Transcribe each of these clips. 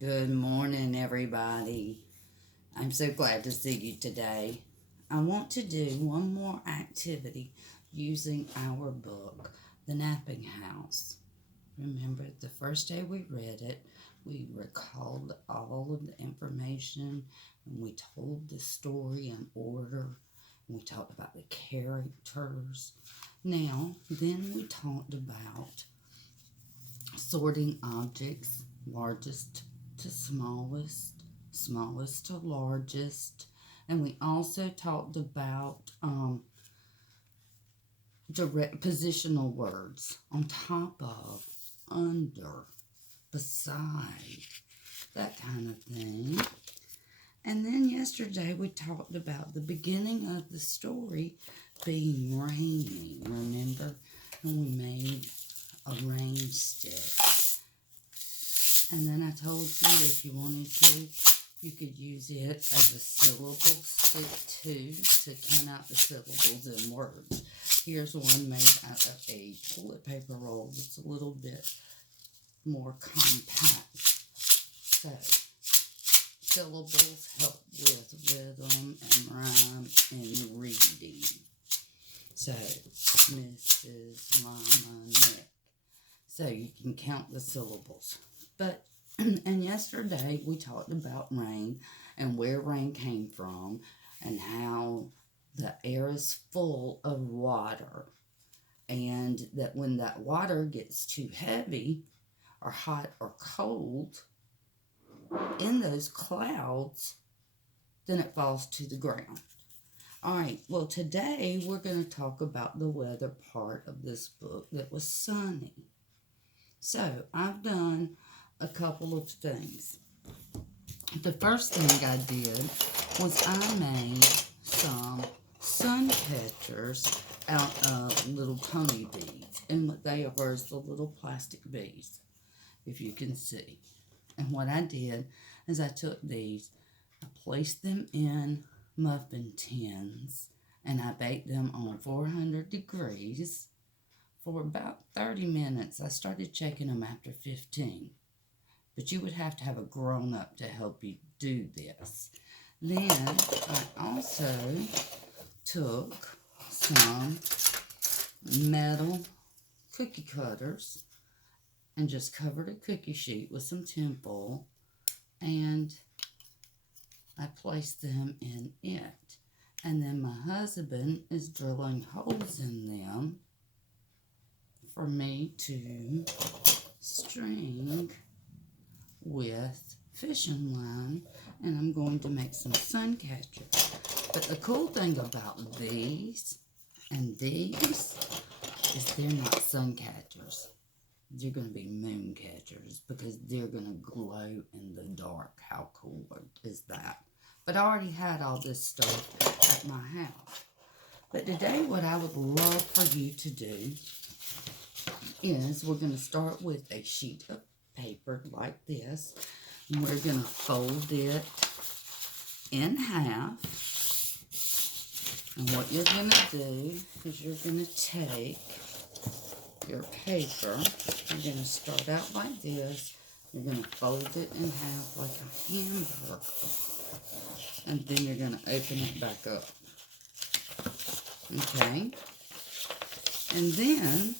Good morning, everybody. I'm so glad to see you today. I want to do one more activity using our book, The Napping House. Remember, the first day we read it, we recalled all of the information and we told the story in order. And we talked about the characters. Then we talked about sorting objects, largest to smallest, smallest to largest. And we also talked about direct positional words on top of, under, beside, that kind of thing. And then yesterday we talked about the beginning of the story being raining, remember? And we made a rain stick. And then I told you if you wanted to, you could use it as a syllable stick too, to count out the syllables in words. Here's one made out of a toilet paper roll that's a little bit more compact. So, syllables help with rhythm and rhyme and reading. So, Mrs. Mama Nick. So you can count the syllables. And yesterday we talked about rain and where rain came from and how the air is full of water, and that when that water gets too heavy or hot or cold in those clouds, then it falls to the ground. All right, well, today we're going to talk about the weather part of this book that was sunny. So I've done a couple of things. The first thing I did was I made some sun catchers out of little pony beads. And what they are is the little plastic beads, if you can see. And what I did is I took these, I placed them in muffin tins, and I baked them on 400 degrees for about 30 minutes. I started checking them after 15. But you would have to have a grown-up to help you do this. Then I also took some metal cookie cutters and just covered a cookie sheet with some tinfoil, and I placed them in it. And then my husband is drilling holes in them for me to string with fishing line, and I'm going to make some sun catchers. But the cool thing about these and these is they're not sun catchers. They're going to be moon catchers because they're going to glow in the dark. How cool is that? But I already had all this stuff at my house. But today what I would love for you to do is we're going to start with a sheet of paper like this. And we're going to fold it in half. And what you're going to do is you're going to take your paper. You're going to start out like this. You're going to fold it in half like a hamburger. And then you're going to open it back up. Okay? And then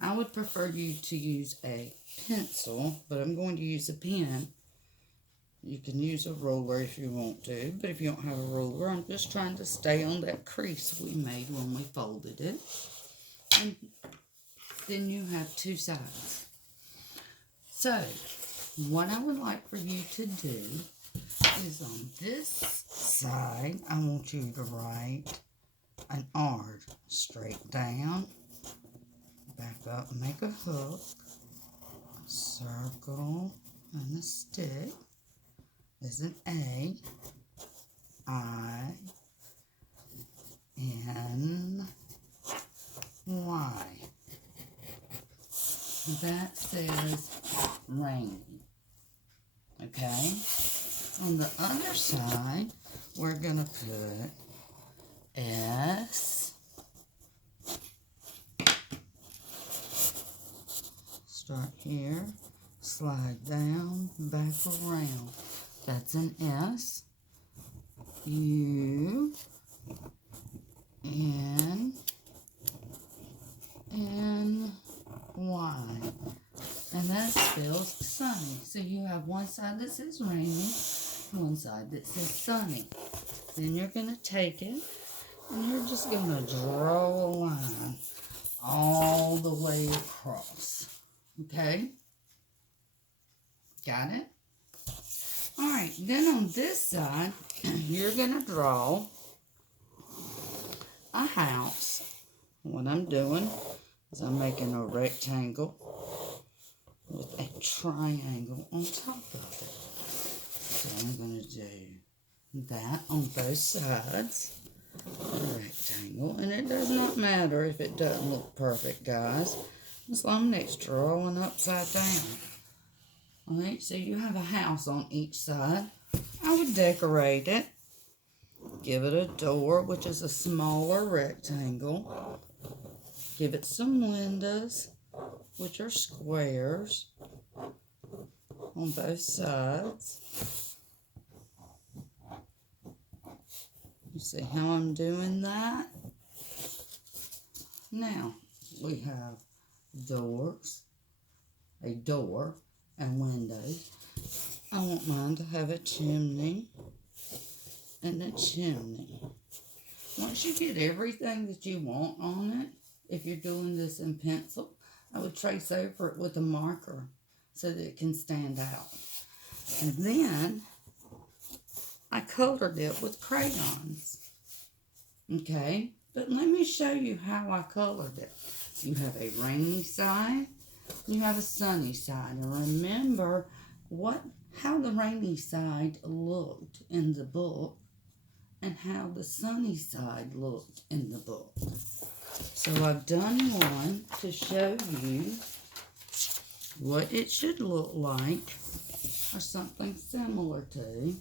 I would prefer you to use a pencil, but I'm going to use a pen. You can use a ruler if you want to, but if you don't have a ruler, I'm just trying to stay on that crease we made when we folded it. And then you have two sides. So, what I would like for you to do is on this side, I want you to write an R straight down, back up, make a hook, a circle, and a stick is an A, I, N, Y. That says rain. Okay? On the other side, we're going to put S, start here, slide down, back around. That's an S, U, N, Y. And that spells sunny. So you have one side that says rainy, one side that says sunny. Then you're going to take it and you're just going to draw a line all the way across. Okay? Got it? Alright, then on this side, you're going to draw a house. What I'm doing is I'm making a rectangle with a triangle on top of it. So I'm going to do that on both sides. A rectangle. And it does not matter if it doesn't look perfect, guys. As long as it's drawing upside down. Alright, so you have a house on each side. I would decorate it. Give it a door, which is a smaller rectangle. Give it some windows, which are squares on both sides. You see how I'm doing that? Now, we have doors, a door, and windows. I want mine to have a chimney and a chimney. Once you get everything that you want on it, if you're doing this in pencil, I would trace over it with a marker so that it can stand out. And then I colored it with crayons. Okay, but let me show you how I colored it. You have a rainy side, you have a sunny side. And remember how the rainy side looked in the book and how the sunny side looked in the book. So I've done one to show you what it should look like or something similar to.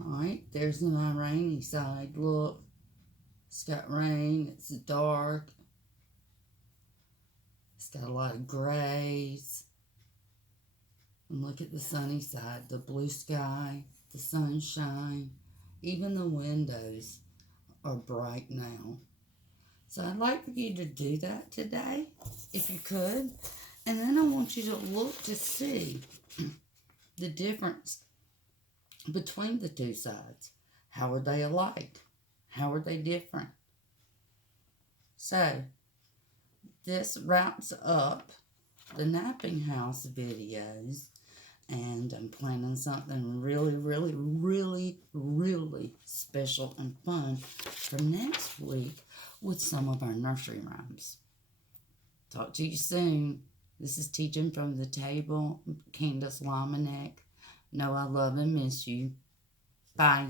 Alright, there's my rainy side. Look, it's got rain, it's dark, it's got a lot of grays. And look at the sunny side, the blue sky, the sunshine, even the windows are bright now. So I'd like for you to do that today, if you could. And then I want you to look to see the difference between the two sides. How are they alike? How are they different? So, this wraps up the Napping House videos. And I'm planning something really, really, really, really special and fun for next week with some of our nursery rhymes. Talk to you soon. This is Teaching from the Table, Candace Lamanek. Know I love and miss you. Bye.